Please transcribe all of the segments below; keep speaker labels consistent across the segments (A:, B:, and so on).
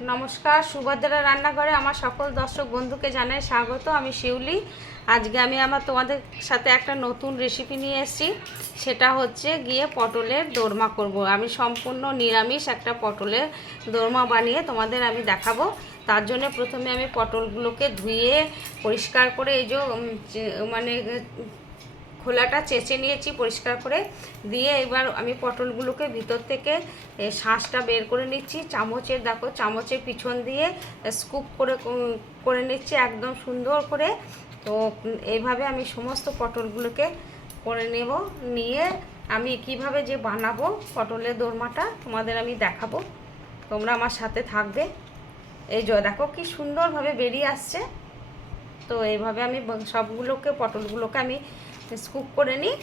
A: নমস্কার সুভদ্রা রান্নাঘরে আমার সকল দর্শক বন্ধুকে জানাই স্বাগত। আমি শিউলি। আজকে আমি আমার তোমাদের সাথে একটা নতুন রেসিপি নিয়ে এসেছি। সেটা হচ্ছে গিয়ে পটলের দোরমা করব। আমি সম্পূর্ণ নিরামিষ একটা পটলের দোরমা বানিয়ে তোমাদের আমি দেখাবো। তার জন্য প্রথমে আমি পটলগুলোকে ধুয়ে পরিষ্কার করে এই যে মানে খোলাটা চেঁচে নিয়েছি পরিষ্কার করে। দিয়ে এবার আমি পটলগুলোকে ভিতর থেকে শাঁসটা বের করে নিচ্ছি। চামচের দেখো, চামচের পিছন দিয়ে স্কুপ করে করে নিচ্ছি একদম সুন্দর করে। তো এইভাবে আমি সমস্ত পটলগুলোকে করে নেব। নিয়ে আমি কীভাবে যে বানাবো পটলের দোরমাটা তোমাদের আমি দেখাবো। তোমরা আমার সাথে থাকবে। এই যে দেখো কি সুন্দরভাবে বেরিয়ে আসছে। তো এইভাবে আমি সবগুলোকে, পটলগুলোকে আমি স্কুপ করে নিই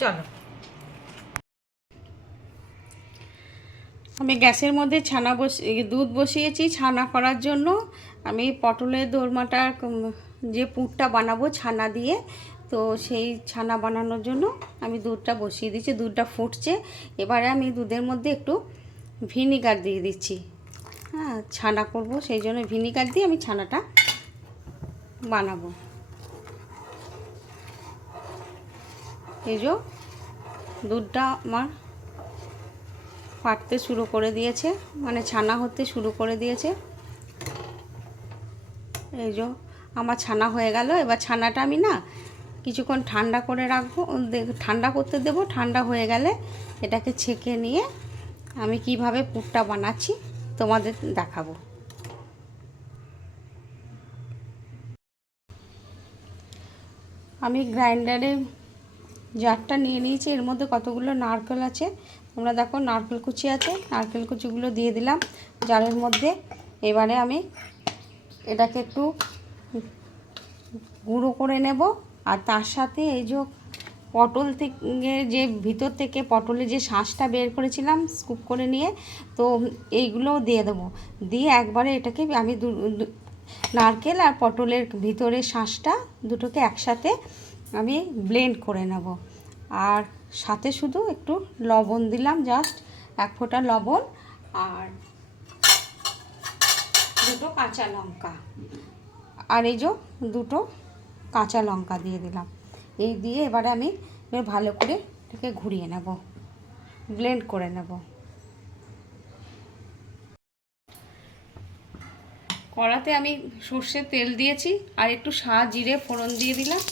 A: চলো। আমি গ্যাসের মধ্যে ছানা বসি দুধ বসিয়েছি ছানা করার জন্য। আমি পটলের দোরমাটার যে পুরটা বানাবো ছানা দিয়ে, তো সেই ছানা বানানোর জন্য আমি দুধটা বসিয়ে দিচ্ছি, দুধটা ফুটছে। এবারে আমি দুধের মধ্যে একটু ভিনিগার দিয়ে দিচ্ছি। হ্যাঁ ছানা করব, সেই জন্য ভিনিগার দিয়ে আমি ছানাটা বানাবো। এই যে দুধটা আমার ফাটতে শুরু করে দিয়েছে মানে ছানা হতে শুরু করে দিয়েছে। এই যে আমার ছানা হয়ে গেল, এবার ছানাটা আমি না কিছুক্ষণ ঠান্ডা করে রাখব ঠান্ডা করতে দেব, ঠান্ডা হয়ে গেলে এটাকে ছেঁকে নিয়ে আমি কীভাবে পুরটা বানাচ্ছি তোমাদের দেখাবো। আমি গ্রাইন্ডারে জারটা নিয়ে নিয়েছি, এর মধ্যে কতগুলো নারকেল আছে? তোমরা দেখো, নারকেল কুচি আছে, নারকেল কুচিগুলো দিয়ে দিলাম জারের মধ্যে। এবারে আমি এটাকে একটু গুঁড়ো করে নেব, আর তার সাথে এই যে পটল থেকে যে ভিতর থেকে পটলের যে শাঁসটা বের করেছিলাম স্কুপ করে নিয়ে, তো এইগুলোও দিয়ে দেবো। দিয়ে একবারে এটাকে আমি নারকেল আর পটলের ভিতরের শাঁসটা দুটোকে একসাথে আমি ব্লেন্ড করে নেব। আর সাথে শুধু একটু লবণ দিলাম জাস্ট এক ফোঁটা লবণ আর দুটো কাঁচা লঙ্কা। আর এই যে দুটো কাঁচা লঙ্কা দিয়ে দিলাম। এই দিয়ে এবারে আমি ভালো করে এটাকে ঘুরিয়ে নেব। ব্লেন্ড করে নেব। কড়াতে আমি সর্ষের তেল দিয়েছি আর একটু সা জিরে ফোড়ন দিয়ে দিলাম।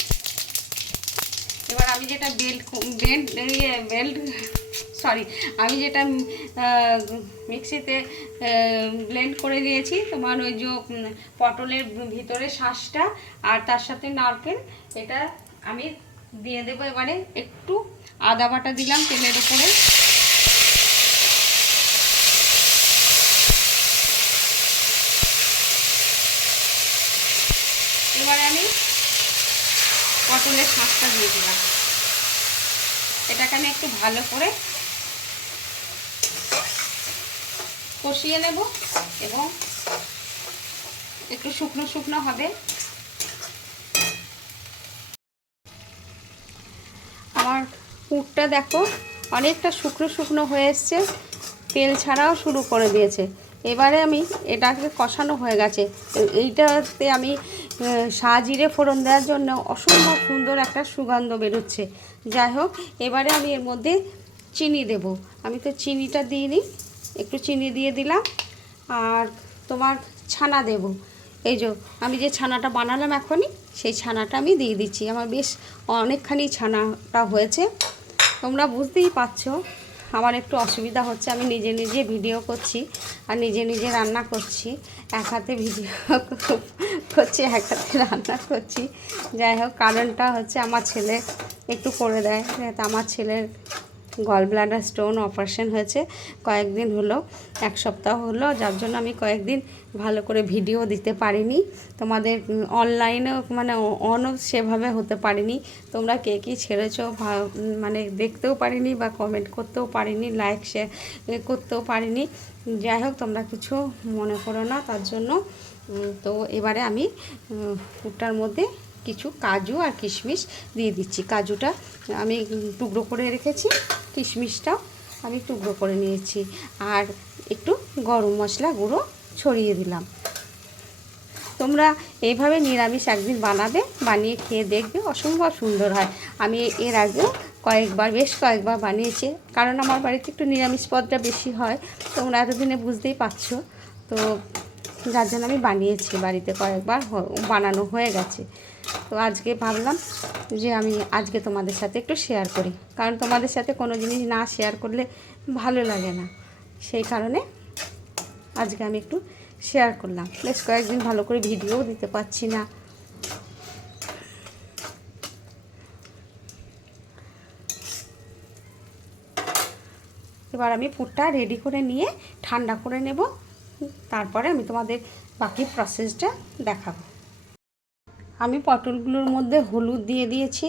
A: এবার আমি যেটা বেল্ট বেল্ট ইয়ে বেল্ট সরি আমি যেটা মিক্সিতে ব্লেন্ড করে দিয়েছি, তোমার ওই যে পটলের ভিতরে শাঁসটা আর তার সাথে নারকেল, এটা আমি দিয়ে দেবো এবারে। একটু আদা বাটা দিলাম তেলের উপরে এবারে আমি পটলের শাঁসটা দিয়ে দিলাম। এটাকে আমি একটু ভালো করে কষিয়ে নেব এবং একটু শুকনো শুকনো হবে। আমার পুরটা দেখো, অনেকটা শুকনো শুকনো হয়ে এসছে। তেল ছাড়াও শুরু করে দিয়েছে। এবারে আমি এটাকে কষানো হয়ে গেছে। এইটাতে আমি সাজিরে ফোড়ন দেওয়ার জন্য অসম্ভব সুন্দর একটা সুগন্ধ বেরোচ্ছে। যাই হোক, এবারে আমি এর মধ্যে চিনি দেব। আমি তো চিনিটা দিইনি, একটু চিনি দিয়ে দিলাম। আর তোমার ছানা দেব। এই যে, আমি যে ছানাটা বানালাম এখনই, সেই ছানাটা আমি দিয়ে দিচ্ছি। আমার বেশ অনেকখানি ছানাটা হয়েছে। তোমরা বুঝতেই পারছ আমার একটু অসুবিধা হচ্ছে, আমি নিজে নিজে ভিডিও করছি আর নিজে নিজে রান্না করছি। এক হাতে ভিডিও করছি, এক হাতে রান্না করছি। যাই হোক, কারণটা হচ্ছে আমার ছেলে একটু করে দেয় আমার ছেলের গল ব্লাডার স্টোন অপারেশন হয়েছে। কয়েকদিন হলো, এক সপ্তাহ হলো, যার জন্য আমি কয়েকদিন ভালো করে ভিডিও দিতে পারিনি। তোমাদের অনলাইনেও মানে অনও সেভাবে হতে পারিনি। তোমরা কে কী ছেড়েছ মানে দেখতেও পারিনি বা কমেন্ট করতেও পারিনি লাইক শেয়ার করতেও পারিনি। যাই হোক, তোমরা কিছু মনে করো না, তার জন্য তো এবারে আমি পুরটার মধ্যে কিছু কাজু আর কিশমিশ দিয়ে দিচ্ছি। কাজুটা আমি টুকরো করে রেখেছি, কিশমিশটাও আমি টুকরো করে নিয়েছি। আর একটু গরম মশলা গুঁড়ো ছড়িয়ে দিলাম। তোমরা এইভাবে নিরামিষ একদিন বানাবে, বানিয়ে খেয়ে দেখবে, অসম্ভব সুন্দর হয়। আমি এর আগেও কয়েকবার, বেশ কয়েকবার বানিয়েছি, কারণ আমার বাড়িতে একটু নিরামিষ পদটা বেশি হয়। তোমরা এতদিনে বুঝতেই পারছ। তো যার জন্য আমি বানিয়েছি, বাড়িতে কয়েকবার বানানো হয়ে গেছে। তো আজকে ভাবলাম যে আমি আজকে তোমাদের সাথে একটু শেয়ার করি। কারণ তোমাদের সাথে কোনো জিনিস না শেয়ার করলে ভালো লাগে না। সেই কারণে আজকে আমি একটু শেয়ার করলাম। বেশ কয়েকদিন ভালো করে ভিডিও দিতে পারছি না। এবার আমি পুরটা রেডি করে নিয়ে, ঠান্ডা করে নেব। তারপরে আমি তোমাদের বাকি প্রসেসটা দেখাবো। আমি পটলগুলোর মধ্যে হলুদ দিয়ে দিয়েছি,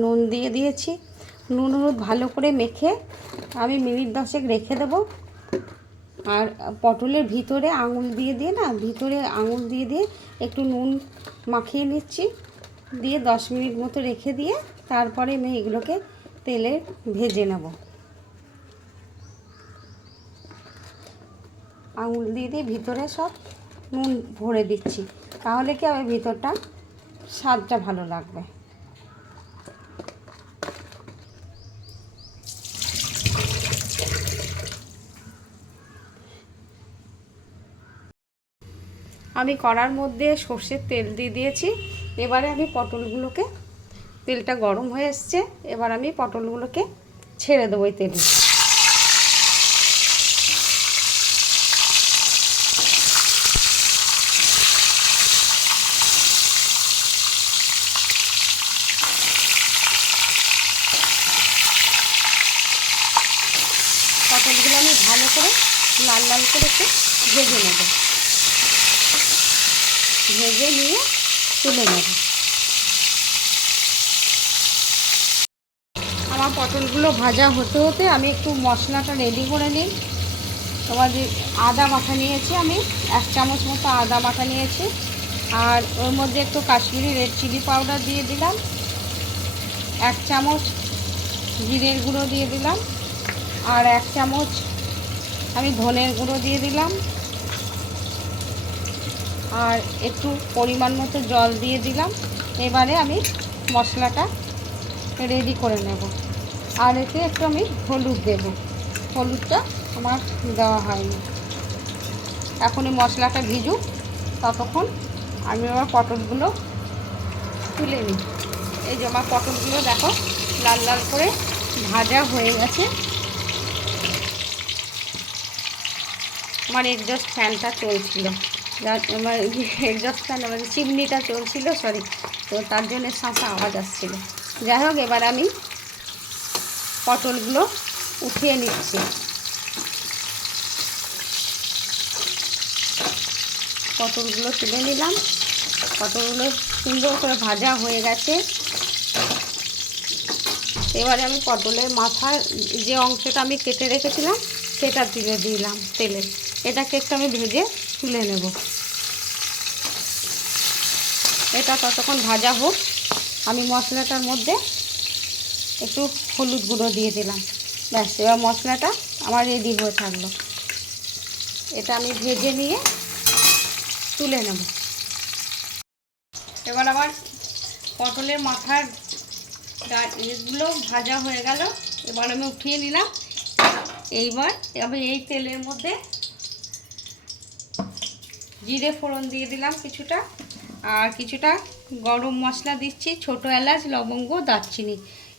A: নুন দিয়ে দিয়েছি। নুন হলুদ ভালো করে মেখে আমি মিনিট দশেক রেখে দেবো। আর পটলের ভিতরে আঙুল দিয়ে দিয়ে না, ভিতরে আঙুল দিয়ে দিয়ে একটু নুন মাখিয়ে নিচ্ছি। দিয়ে দশ মিনিট মতো রেখে দিয়ে তারপরে আমি এগুলোকে তেলে ভেজে নেব। আঙুল দিয়ে দিয়ে ভিতরে সব নুন ভরে দিচ্ছি। তাহলে কি হবে? ভিতরটা স্বাদটা ভালো লাগবে। আমি কড়ার মধ্যে সর্ষের তেল দিয়ে দিয়েছি। এবারে আমি পটলগুলোকে, তেলটা গরম হয়ে এসছে, এবার আমি পটলগুলোকে ছেড়ে দেবো এই তেলে পটলগুলো আমি ভালো করে লাল লাল করে একটু ভেজে নেব ভেজে নিয়ে তুলে নেব আমার পটলগুলো ভাজা হতে হতে আমি একটু মশলাটা রেডি করে নিই। তোমার যে আদা মাথা নিয়েছি আমি, এক চামচ মতো আদা মাথা নিয়েছি। আর ওর মধ্যে একটু কাশ্মীরি রেড চিলি পাউডার দিয়ে দিলাম। এক চামচ জিরের গুঁড়ো দিয়ে দিলাম। আর এক চামচ আমি ধনের গুঁড়ো দিয়ে দিলাম। আর একটু পরিমাণ মতো জল দিয়ে দিলাম। এবারে আমি মশলাটা রেডি করে নেব। আর এতে একটু আমি হলুদ দেব। হলুদটা আমার দেওয়া হয়নি। এখন এই মশলাটা ভিজুক, ততক্ষণ আমি আমার পটলগুলো তুলে নিই। এই যে আমার পটলগুলো দেখো, লাল লাল করে ভাজা হয়ে গেছে। আমার এক্সস্ট ফ্যানটা চলছিল। আমার এক্সস্ট ফ্যান, আমার চিমনিটা চলছিল সরি তো তার জন্য শাঁসা আওয়াজ আসছিল। যাই হোক, এবার আমি পটলগুলো উঠিয়ে নিচ্ছি। পটলগুলো তুলে নিলাম। পটলগুলো সুন্দর করে ভাজা হয়ে গেছে। এবারে আমি পটলের মাথার যে অংশটা আমি কেটে রেখেছিলাম, সেটা তুলে দিলাম তেলে। এটাকে একটু আমি ভেজে তুলে নেব। এটা ততক্ষণ ভাজা হোক। আমি মশলাটার মধ্যে একটু হলুদ গুঁড়ো দিয়ে দিলাম। ব্যাস, এবার মশলাটা আমার রেডি হয়ে থাকল। এটা আমি ভেজে নিয়ে তুলে নেব। এবার আবার পটলের মাথার এগুলো ভাজা হয়ে গেল। এবার আমি উঠিয়ে নিলাম। এইবার আমি এই তেলের মধ্যে জিরে ফোড়ন দিয়ে দিলাম কিছুটা। আর কিছুটা গরম মশলা দিচ্ছি, ছোটো এলাচ, লবঙ্গ, দারচিনি।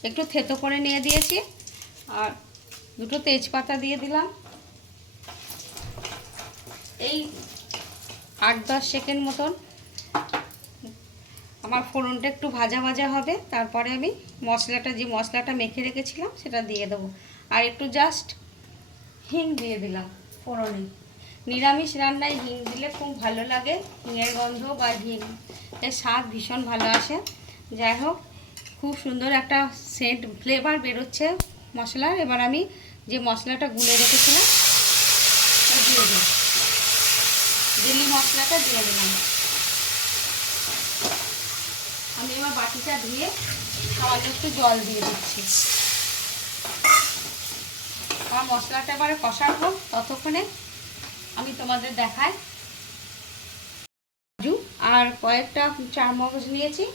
A: একটু থেতো করে নিয়ে দিয়েছি আর দুটো তেজপাতা দিয়ে দিলাম। এই আট দশ সেকেন্ড মতন আমার ফোড়নটা একটু ভাজা ভাজা হবে, তারপরে আমি মশলাটা যে মশলাটা মেখে রেখেছিলাম সেটা দিয়ে দেবো। আর একটু জাস্ট হিং দিয়ে দিলাম ফোড়নে। নিরামিষ রান্নায় হিং দিলে খুব ভালো লাগে, হিঙের গন্ধ বা হিং এর স্বাদ ভীষণ ভালো আসে। যাই হোক খুব সুন্দর একটা সেন্ট ফ্লেভার বেরোচ্ছে মশলার। এবার আমি যে মশলাটা গুলে রেখেছিলাম দিয়ে দিই দিল্লি মশলাটা দিয়ে দিলাম। আমি এবার বাটিটা ধুয়ে সামান্য একটু জল দিয়ে দিচ্ছি। আমার মশলাটা এবারে হোক, ততক্ষণে আমি তোমাদের দেখাই। কাজু আর কয়েকটা চার মগজ নিয়েছি।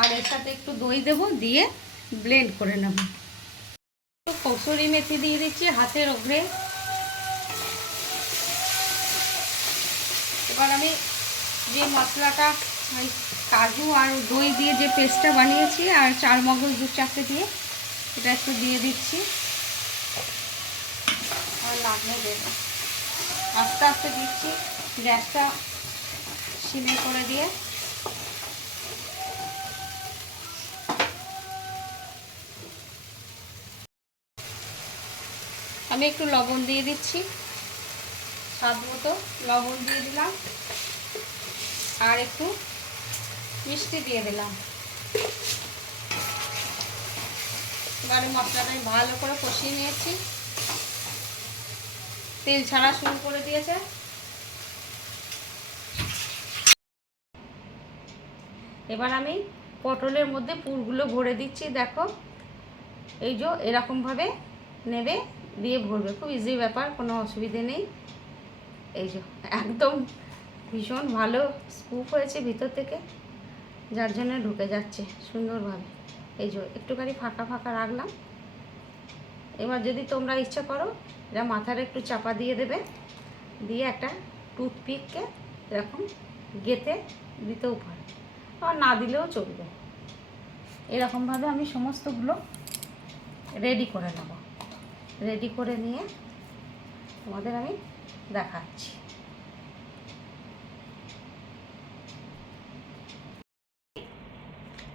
A: আর এর সাথে একটু দই দেব, দিয়ে ব্লেন্ড করে নেব। একটু কসুরি মেথি দিয়ে দিচ্ছি হাতের ওপরে। এবার আমি যে মশলাটা, ওই কাজু আর দই দিয়ে যে পেস্টটা বানিয়েছি আর চার মগজ দু চারটে দিয়ে, এটা একটু দিয়ে দিচ্ছি। আর লাগলে দেবো। আস্তে আস্তে দিচ্ছি গ্যাসটা সিমে করে দিয়ে। আমি একটু লবণ দিয়ে দিচ্ছি। স্বাদ মতো লবণ দিয়ে দিলাম। আর একটু মিষ্টি দিয়ে দিলাম। এবারে মশলাটা আমি ভালো করে কষিয়ে নিয়েছি। তেল ছাড়া শুরু করে দিয়েছে। এবার আমি পটলের মধ্যে পুরগুলো ভরে দিচ্ছি, দেখো। এই যে এরকমভাবে নেবে। দিয়ে ভরবে। খুব ইজি ব্যাপার, কোনো অসুবিধে নেই। এই যে, একদম ভীষণ ভালো স্কুপ হয়েছে ভিতর থেকে, যার জন্য ঢুকে যাচ্ছে সুন্দরভাবে। এই যে, একটুখানি ফাঁকা ফাঁকা রাখলাম। এবার যদি তোমরা ইচ্ছা করো, এটা মাথার একটু চাপা দিয়ে দেবে। দিয়ে একটা টুথপিককে এরকম গেতে দিতেও পারে। আর না দিলেও চলবে। এরকমভাবে আমি সমস্তগুলো রেডি করে নেব। রেডি করে নিয়ে তোমাদের আমি দেখাচ্ছি।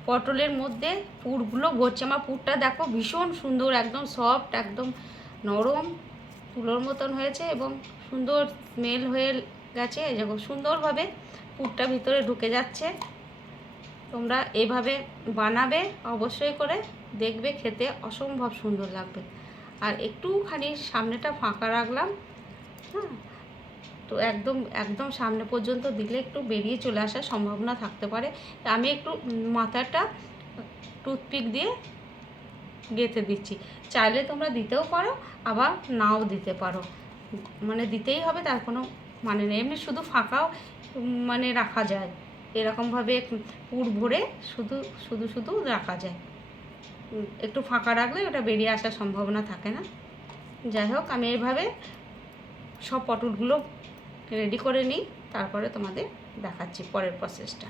A: পটলের মধ্যে পুরগুলো ভরছে আমার পুরটা দেখো ভীষণ সুন্দর, একদম সফট একদম নরম, তুলোর মতন হয়েছে এবং সুন্দর স্মেল হয়ে গেছে। দেখো সুন্দরভাবে পুরটা ভিতরে ঢুকে যাচ্ছে। তোমরা এভাবে বানাবে, অবশ্যই করে দেখবে, খেতে অসম্ভব সুন্দর লাগবে। আর একটুখানি সামনেটা ফাঁকা রাখলাম। হ্যাঁ তো একদম একদম সামনে পর্যন্ত দিলে একটু বেরিয়ে চলে আসার সম্ভাবনা থাকতে পারে। আমি একটু মাথাটা টুথপিক দিয়ে গেঁথে দিচ্ছি। চাইলে তোমরা দিতেও পারো, আবার নাও দিতে পারো। মানে দিতেই হবে, তার কোনো মানে নেই। এমনি শুধু ফাঁকাও মানে রাখা যায়। এরকমভাবে পুর ভরে শুধু শুধু শুধু রাখা যায়। একটু ফাঁকা রাখলে ওটা বেরিয়ে আসার সম্ভাবনা থাকে না। যাই হোক, আমি এইভাবে সব পটলগুলো রেডি করে নিই, তারপরে তোমাদের দেখাচ্ছি পরের প্রসেসটা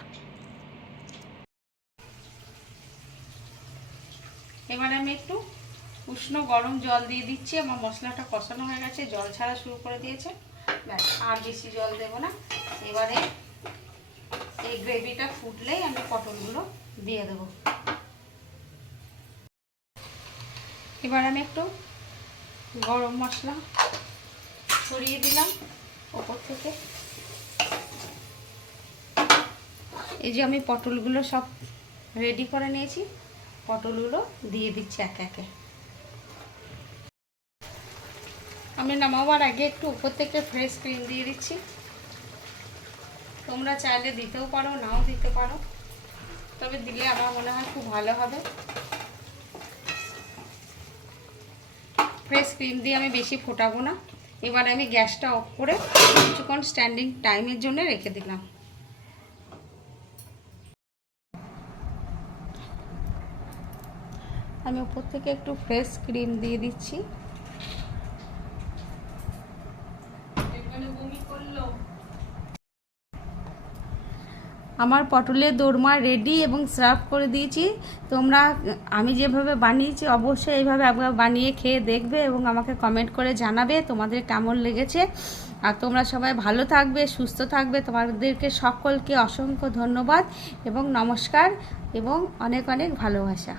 A: এবারে আমি একটু উষ্ণ গরম জল দিয়ে দিচ্ছি, আমার মশলাটা কষানো হয়ে গেছে, জল ছাড়া শুরু করে দিয়েছে। ব্যাস, আর বেশি জল দেবো না। এবারে এই গ্রেভিটা ফুটলেই আমি পটলগুলো দিয়ে দেবো। এবার আমি একটু গরম মশলা ছড়িয়ে দিলাম ওপর থেকে। এই যে আমি পটলগুলো সব রেডি করে নিয়েছি, পটলগুলো দিয়ে দিচ্ছি একে একে। আমি নামাবার আগে একটু উপর থেকে ফ্রেশ ক্রিম দিয়ে দিচ্ছি। তোমরা চাইলে দিতেও পারো, নাও দিতে পারো। তবে দিলে আমার মনে হয় খুব ভালো হবে। ফ্রেশ ক্রিম দিয়ে আমি বেশি ফোটাবো না। এবার আমি গ্যাসটা অফ করে কিছুক্ষণ স্ট্যান্ডিং টাইমের জন্য রেখে দিলাম। আমি উপর থেকে একটু ফ্রেশ ক্রিম দিয়ে দিচ্ছি। আমার পটলের দোরমা রেডি এবং সার্ভ করে দিয়েছি। তোমরা, আমি যেভাবে বানিয়েছি, অবশ্যই এইভাবে একবার বানিয়ে খেয়ে দেখবে এবং আমাকে কমেন্ট করে জানাবে তোমাদের কেমন লেগেছে। আর তোমরা সবাই ভালো থাকবে, সুস্থ থাকবে। তোমাদেরকে সকলকে অসংখ্য ধন্যবাদ এবং নমস্কার এবং অনেক অনেক ভালোবাসা।